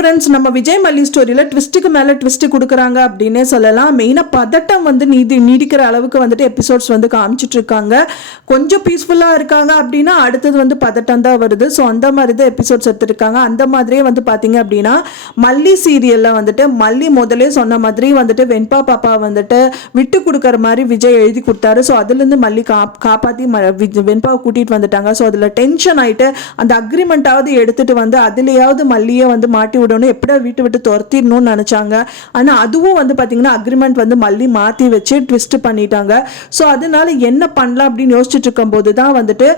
Friends, நம்ம விஜய் மல்லி ஸ்டோரியில் ட்விஸ்ட்டுக்கு மேலே ட்விஸ்ட் கொடுக்குறாங்க அப்படின்னே சொல்லலாம். மெயினாக பதட்டம் வந்து நீடிக்கிற அளவுக்கு வந்துட்டு எபிசோட்ஸ் வந்து காமிச்சிட்டு இருக்காங்க. கொஞ்சம் பீஸ்ஃபுல்லாக இருக்காங்க அப்படின்னா அடுத்தது வந்து பதட்டம் தான் வருது. ஸோ அந்த மாதிரி தான் எபிசோட்ஸ் எடுத்துருக்காங்க. அந்த மாதிரியே வந்து பார்த்தீங்க அப்படின்னா மல்லி சீரியலில் வந்துட்டு மல்லி முதலே சொன்ன மாதிரி வந்துட்டு வெண்பா பாப்பா வந்துட்டு விட்டு கொடுக்குற மாதிரி விஜய் எழுதி கொடுத்தாரு. ஸோ அதுலேருந்து மல்லி காப்பாற்றி வெண்பாவை கூட்டிகிட்டு வந்துட்டாங்க. ஸோ அதில் டென்ஷன் ஆகிட்டு அந்த அக்ரிமெண்ட்டாவது எடுத்துகிட்டு வந்து அதுலேயாவது மல்லியை வந்து மாட்டி விடணும், எப்படியா வீட்டு விட்டு துரத்திடணும்னு நினச்சாங்க. ஆனால் அதுவும் வந்து பார்த்தீங்கன்னா அக்ரிமெண்ட் வந்து மல்லி மாற்றி வச்சு ட்விஸ்ட் பண்ணிட்டாங்க. ஸோ அதனால என்ன பண்ணலாம் அப்படின்னு யோசிச்சுட்டு இருக்கும்போது தான் வந்துட்டு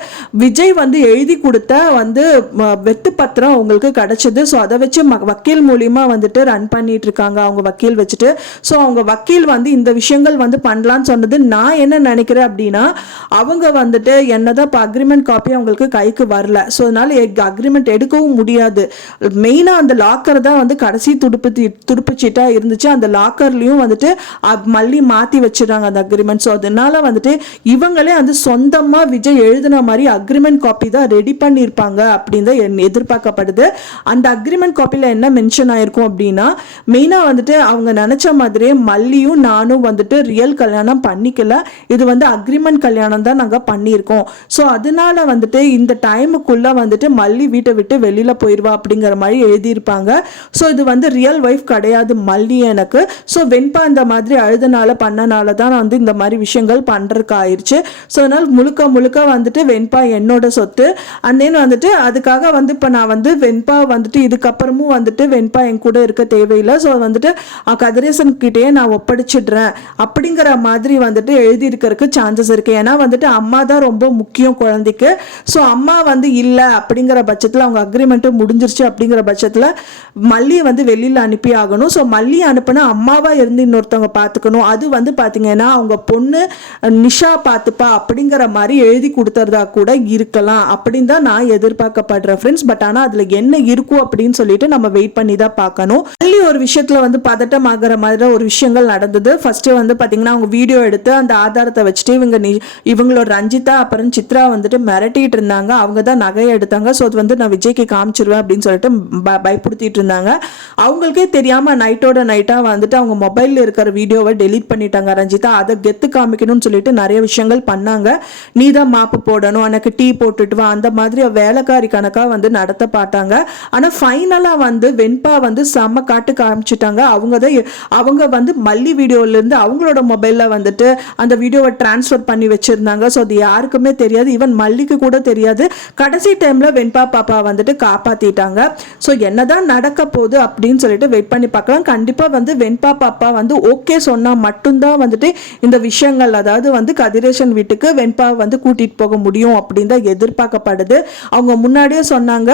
விஜய் வந்து எழுதி கொடுத்த வந்து வெத்து பத்திரம் அவங்களுக்கு கிடைச்சது. ஸோ அதை வச்சு வக்கீல் மூலியமாக வந்துட்டு ரன் பண்ணிட்டு இருக்காங்க அவங்க வக்கீல் வச்சுட்டு. ஸோ அவங்க வக்கீல் வந்து இந்த விஷயங்கள் வந்து பண்ணலான்னு சொன்னது. நான் என்ன நினைக்கிறேன் அப்படின்னா அவங்க வந்துட்டு என்னதான் இப்போ அக்ரிமெண்ட் காப்பி அவங்களுக்கு கைக்கு வரல. ஸோ அதனால அக்ரிமெண்ட் எடுக்கவும் முடியாது. மெயினாக அந்த லாக்கர் தான் வந்து கடைசி துடுப்புச்சீட்டா இருந்துச்சு. அந்த லாக்கர்லையும் வந்துட்டு மல்லி மாற்றி வச்சிடறாங்க அந்த அக்ரிமெண்ட். ஸோ அதனால வந்துட்டு இவங்களே வந்து சொந்தமாக விஜய் எழுதின மாதிரி அக்ரிமெண்ட் காப்பி தான் ரெடி பண்ணியிருப்பாங்க அப்படின்னு தான் எதிர்பார்க்கப்படுது. அந்த அக்ரிமெண்ட் காப்பியில் என்ன மென்ஷன் ஆயிருக்கும் அப்படின்னா மெயினாக வந்துட்டு அவங்க நினச்ச மாதிரியே மல்லியும் நானும் வந்துட்டு ரியல் கல்யாணம் பண்ணிக்கல, இது வந்து அக்ரிமெண்ட் கல்யாணம் தான் நாங்கள் பண்ணியிருக்கோம். ஸோ அதனால வந்துட்டு இந்த டைமுக்குள்ளே வந்துட்டு மல்லி வீட்டை விட்டு வெளியில் போயிடுவா அப்படிங்கிற மாதிரி எழுதியிருப்பாங்க. ஸோ இது வந்து ரியல் வைஃப் கிடையாது மல்லி எனக்கு. ஸோ வெண்பா இந்த மாதிரி அழுதனால பண்ணனால தான் வந்து இந்த மாதிரி விஷயங்கள் பண்ணுறதுக்கு ஆயிடுச்சு. ஸோ அதனால் முழுக்க வந்துட்டு வெண்பா என்னோட சொத்து. அண்ட் தென் வந்துட்டு அதுக்காக வந்து இப்போ நான் வந்து வெண்பா வந்துட்டு இதுக்கப்புறமும் வந்துட்டு வெண்பா என் கூட இருக்க தேவையில்லை. ஸோ வந்துட்டு கதிரேசன் கிட்டேயே நான் ஒப்படைச்சிடுறேன் அப்படிங்கிற மாதிரி வந்துட்டு எழுதியிருக்கிறதுக்கு சான்சஸ் இருக்குது. ஏன்னா வந்துட்டு அம்மா தான் ரொம்ப முக்கியம் குழந்தைக்கு. ஸோ அம்மா வந்து இல்லை அப்படிங்கிற பட்சத்தில் அவங்க அக்ரிமெண்ட்டு முடிஞ்சிருச்சு அப்படிங்கிற பட்சத்தில் மல்லியை வந்து வெளியில் அனுப்பி ஆகணும். ஸோ மல்லியை அனுப்புனா அம்மாவாக இருந்து இன்னொருத்தவங்க பார்த்துக்கணும். அது வந்து பார்த்தீங்கன்னா அவங்க பொண்ணு நிஷா பார்த்துப்பா அப்படிங்கிற மாதிரி எழுதி கொடுத்துறதா கூட இருக்கலாம் அப்படின்னு தான் நான் எதிர்பார்க்கப்படுறேன் ஃப்ரெண்ட்ஸ். பட் ஆனால் அதில் என்ன இருக்கும் அப்படின்னு சொல்லிட்டு நம்ம வெயிட் பண்ணி தான் பார்க்கணும். மல்லி ஒரு விஷயத்தில் வந்து பதட்டம் ஆகிற மாதிரி ஒரு விஷயங்கள் நடந்தது. ஃபர்ஸ்ட்டு வந்து பார்த்தீங்கன்னா அவங்க வீடியோ எடுத்து அந்த ஆதாரத்தை வச்சுட்டு இவங்களோட ரஞ்சிதா அப்புறம் சித்ரா வந்துட்டு மிரட்டிட்டு இருந்தாங்க. அவங்க தான் நகையை எடுத்தாங்க. ஸோ அது வந்து நான் விஜய்க்கு காமிச்சிருவேன் அப்படின்னு சொல்லிட்டு பயப்படுத்திட்டு இருந்தாங்க. அவங்களுக்கே தெரியாம நைட்டோட நைட்டா வந்துட்டு அவங்க மொபைல்ல இருக்கிற வீடியோவை டெலீட் பண்ணிட்டாங்க ரஞ்சிதா. அதை கெத்து காமிக்கணும்னு சொல்லிட்டு நிறைய விஷயங்கள் பண்ணாங்க. நீ தான் மாப்பு போடணும், எனக்கு டீ போட்டுட்டு வா, அந்த மாதிரி வேலைக்காரி கணக்கா வந்து நடத்த பார்த்தாங்க. ஆனா ஃபைனலா வந்து வெண்பா வந்து செம்ம காட்டு காமிச்சிட்டாங்க. அவங்க வந்து மல்லி வீடியோல இருந்து அவங்களோட மொபைல்ல வந்துட்டு அந்த வீடியோவை டிரான்ஸ்ஃபர் பண்ணி வச்சிருந்தாங்க. ஸோ அது யாருக்குமே தெரியாது, ஈவன் மல்லிக்கு கூட தெரியாது. கடைசி டைம்ல வெண்பா பாப்பா வந்துட்டு காப்பாத்திட்டாங்க. ஸோ என்னதான் நடக்க போகுது அப்படின்னு சொல்லிட்டு வெயிட் பண்ணி பார்க்கலாம். கண்டிப்பா வந்து வெண்பா பாப்பா வந்து ஓகே சொன்னா மட்டும்தான் வந்துட்டு இந்த விஷயங்கள், அதாவது வந்து கதிரேசன் வீட்டுக்கு வெண்பா வந்து கூட்டிட்டு போக முடியும் அப்படின்னு தான் எதிர்பார்க்கப்படுது. அவங்க முன்னாடியே சொன்னாங்க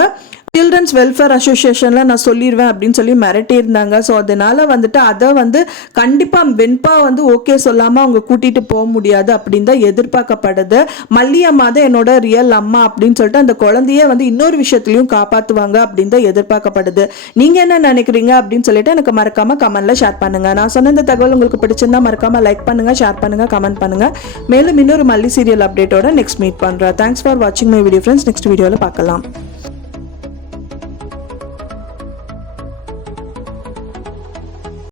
சில்ட்ரன்ஸ் வெல்ஃபேர் அசோசியேஷனில் நான் சொல்லிடுவேன் அப்படின்னு சொல்லி மிரட்டி இருந்தாங்க. ஸோ அதனால வந்துட்டு அதை வந்து கண்டிப்பாக வெண்பா வந்து ஓகே சொல்லாமல் அவங்க கூட்டிகிட்டு போக முடியாது அப்படின்னு தான் எதிர்பார்க்கப்படுது. மல்லி அம்மா தான் என்னோட ரியல் அம்மா அப்படின்னு சொல்லிட்டு அந்த குழந்தைய வந்து இன்னொரு விஷயத்துலையும் காப்பாற்றுவாங்க அப்படின்னு தான் எதிர்பார்க்கப்படுது. நீங்கள் என்ன நினைக்கிறீங்க அப்படின்னு சொல்லிட்டு எனக்கு மறக்காமல் கமெண்ட்டில் ஷேர் பண்ணுங்கள். நான் சொன்ன இந்த தகவல் உங்களுக்கு பிடிச்சிருந்தா மறக்காமல் லைக் பண்ணுங்கள், ஷேர் பண்ணுங்கள், கமெண்ட் பண்ணுங்கள். மேலும் இன்னொரு மல்லி சீரியல் அப்டேட்டோட நெக்ஸ்ட் மீட் பண்ணுறேன். தேங்க்ஸ் ஃபார் வாட்சிங் மை வீடியோ ஃப்ரெண்ட்ஸ். நெக்ஸ்ட் வீடியோவில் பார்க்கலாம்.